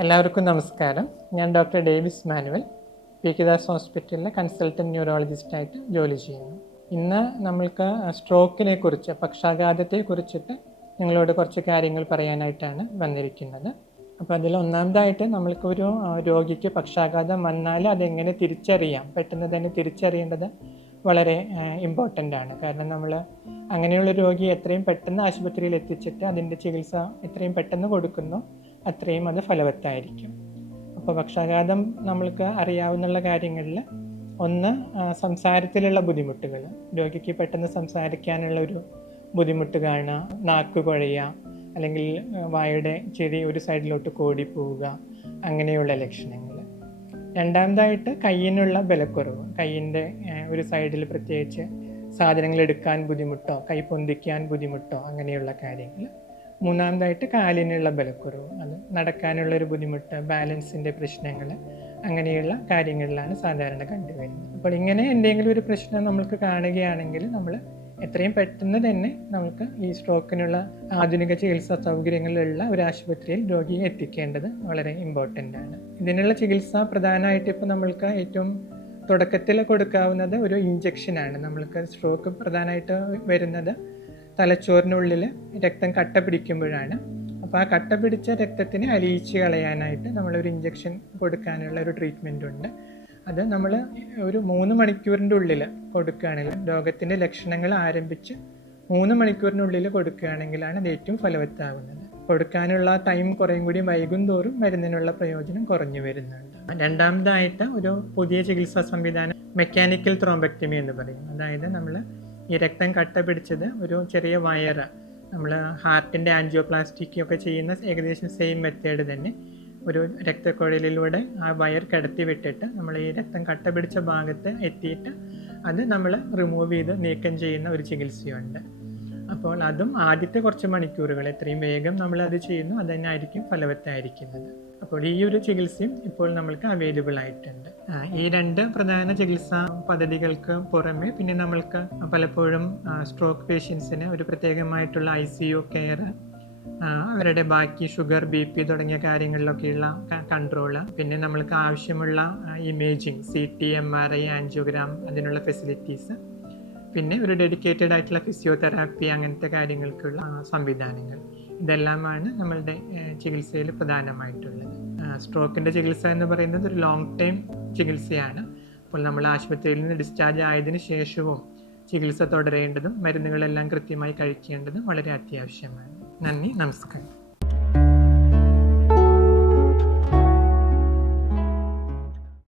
എല്ലാവർക്കും നമസ്കാരം. ഞാൻ doctor Davis Manuel, P K Das ഹോസ്പിറ്റലിലെ കൺസൾട്ടൻറ്റ് ന്യൂറോളജിസ്റ്റായിട്ട് ജോലി ചെയ്യുന്നു. ഇന്ന് നമ്മൾക്ക് സ്ട്രോക്കിനെ കുറിച്ച്, പക്ഷാഘാതത്തെക്കുറിച്ചിട്ട് നിങ്ങളോട് കുറച്ച് കാര്യങ്ങൾ പറയാനായിട്ടാണ് വന്നിരിക്കുന്നത്. അപ്പോൾ അതിൽ ഒന്നാമതായിട്ട് നമ്മൾക്കൊരു രോഗിക്ക് പക്ഷാഘാതം വന്നാൽ അതെങ്ങനെ തിരിച്ചറിയാം, പെട്ടെന്ന് തന്നെ തിരിച്ചറിയേണ്ടത് വളരെ ഇമ്പോർട്ടൻ്റ് ആണ്. കാരണം നമ്മൾ അങ്ങനെയുള്ള രോഗിയെ എത്രയും പെട്ടെന്ന് ആശുപത്രിയിൽ എത്തിച്ചിട്ട് അതിൻ്റെ ചികിത്സ എത്രയും പെട്ടെന്ന് കൊടുക്കുന്നു, അത്രയും അത് ഫലവത്തായിരിക്കും. അപ്പോൾ പക്ഷാഘാതം നമ്മൾക്ക് അറിയാവുന്ന കാര്യങ്ങളിൽ ഒന്ന്, സംസാരത്തിലുള്ള ബുദ്ധിമുട്ടുകൾ. രോഗിക്ക് പെട്ടെന്ന് സംസാരിക്കാനുള്ള ഒരു ബുദ്ധിമുട്ട് കാണുക, നാക്ക് കുഴയുക, അല്ലെങ്കിൽ വായുടെ ചെവി ഒരു സൈഡിലോട്ട് കോടിപ്പോവുക, അങ്ങനെയുള്ള ലക്ഷണങ്ങൾ. രണ്ടാമതായിട്ട് കയ്യിനുള്ള ബലക്കുറവ്, കയ്യിൻ്റെ ഒരു സൈഡിൽ പ്രത്യേകിച്ച് സാധനങ്ങൾ എടുക്കാൻ ബുദ്ധിമുട്ടോ കൈ പൊന്തിക്കാൻ ബുദ്ധിമുട്ടോ അങ്ങനെയുള്ള കാര്യങ്ങൾ. മൂന്നാമതായിട്ട് കാലിനുള്ള ബലക്കുറവ്, അത് നടക്കാനുള്ളൊരു ബുദ്ധിമുട്ട്, ബാലൻസിൻ്റെ പ്രശ്നങ്ങൾ, അങ്ങനെയുള്ള കാര്യങ്ങളിലാണ് സാധാരണ കണ്ടുവരുന്നത്. അപ്പോൾ ഇങ്ങനെ എന്തെങ്കിലും ഒരു പ്രശ്നം നമ്മൾക്ക് കാണുകയാണെങ്കിൽ നമ്മൾ എത്രയും പെട്ടെന്ന് തന്നെ നമുക്ക് ഈ സ്ട്രോക്കിനുള്ള ആധുനിക ചികിത്സാ സൗകര്യങ്ങളുള്ള ഒരു ആശുപത്രിയിൽ രോഗിയെ എത്തിക്കേണ്ടത് വളരെ ഇമ്പോർട്ടൻ്റ് ആണ്. ഇതിനുള്ള ചികിത്സ പ്രധാനമായിട്ട് ഇപ്പോൾ നമ്മൾക്ക് ഏറ്റവും തുടക്കത്തിൽ കൊടുക്കാവുന്നത് ഒരു ഇഞ്ചക്ഷനാണ്. നമ്മൾക്ക് സ്ട്രോക്ക് പ്രധാനമായിട്ട് വരുന്നത് തലച്ചോറിനുള്ളിൽ രക്തം കട്ട പിടിക്കുമ്പോഴാണ്. അപ്പോൾ ആ കട്ട പിടിച്ച രക്തത്തിനെ അലിയിച്ച് കളയാനായിട്ട് നമ്മളൊരു ഇഞ്ചക്ഷൻ കൊടുക്കാനുള്ള ഒരു ട്രീറ്റ്മെൻ്റ് ഉണ്ട്. അത് നമ്മൾ ഒരു 3 മണിക്കൂറിൻ്റെ ഉള്ളിൽ കൊടുക്കുകയാണെങ്കിൽ, രോഗത്തിൻ്റെ ലക്ഷണങ്ങൾ ആരംഭിച്ച് 3 മണിക്കൂറിനുള്ളിൽ കൊടുക്കുകയാണെങ്കിലാണ് അത് ഏറ്റവും ഫലവത്താകുന്നത്. കൊടുക്കാനുള്ള ടൈം കുറേയും കൂടി വൈകും തോറും മരുന്നിനുള്ള പ്രയോജനം കുറഞ്ഞു വരുന്നുണ്ട്. രണ്ടാമതായിട്ട് ഒരു പുതിയ ചികിത്സാ സംവിധാനം മെക്കാനിക്കൽ ത്രോംബെക്ടമി എന്ന് പറയും. അതായത് നമ്മൾ ഈ രക്തം കട്ട പിടിച്ചത് ഒരു ചെറിയ വയറ്, നമ്മൾ ഹാർട്ടിൻ്റെ ആൻജിയോപ്ലാസ്റ്റിക് ഒക്കെ ചെയ്യുന്ന ഏകദേശം സെയിം മെത്തേഡ് തന്നെ ഒരു രക്തക്കുഴലിലൂടെ ആ വയർ കടത്തി വിട്ടിട്ട് നമ്മൾ ഈ രക്തം കട്ട പിടിച്ച ഭാഗത്ത് എത്തിയിട്ട് അത് നമ്മൾ റിമൂവ് ചെയ്ത് നീക്കം ചെയ്യുന്ന ഒരു ചികിത്സയുണ്ട്. അപ്പോൾ അതും ആദ്യത്തെ കുറച്ച് മണിക്കൂറുകൾ എത്രയും വേഗം നമ്മൾ അത് ചെയ്യുന്നു, അത് തന്നെ ആയിരിക്കും ഫലവത്തായിരിക്കുന്നത്. അപ്പോൾ ഈ ഒരു ചികിത്സയും ഇപ്പോൾ നമ്മൾക്ക് അവൈലബിൾ ആയിട്ടുണ്ട്. ഈ 2 പ്രധാന ചികിത്സാ പദ്ധതികൾക്ക് പുറമെ പിന്നെ നമ്മൾക്ക് പലപ്പോഴും സ്ട്രോക്ക് പേഷ്യൻസിന് ഒരു പ്രത്യേകമായിട്ടുള്ള ICU കെയർ, അവരുടെ ബാക്കി ഷുഗർ, BP തുടങ്ങിയ കാര്യങ്ങളിലൊക്കെയുള്ള കൺട്രോള്, പിന്നെ നമ്മൾക്ക് ആവശ്യമുള്ള ഇമേജിങ്, CT, MRI, ആൻജിയോഗ്രാം, അതിനുള്ള ഫെസിലിറ്റീസ്, പിന്നെ ഒരു ഡെഡിക്കേറ്റഡ് ആയിട്ടുള്ള ഫിസിയോതെറാപ്പി, അങ്ങനത്തെ കാര്യങ്ങൾക്കുള്ള സംവിധാനങ്ങൾ, ഇതെല്ലാമാണ് നമ്മളുടെ ചികിത്സയിൽ പ്രധാനമായിട്ടുള്ളത്. സ്ട്രോക്കിൻ്റെ ചികിത്സ എന്ന് പറയുന്നത് ഒരു ലോങ് ടൈം ചികിത്സയാണ്. അപ്പോൾ നമ്മൾ ആശുപത്രിയിൽ നിന്ന് ഡിസ്ചാർജ് ആയതിനു ശേഷവും ചികിത്സ തുടരേണ്ടതും മരുന്നുകളെല്ലാം കൃത്യമായി കഴിക്കേണ്ടതും വളരെ അത്യാവശ്യമാണ്. നന്ദി, നമസ്കാരം.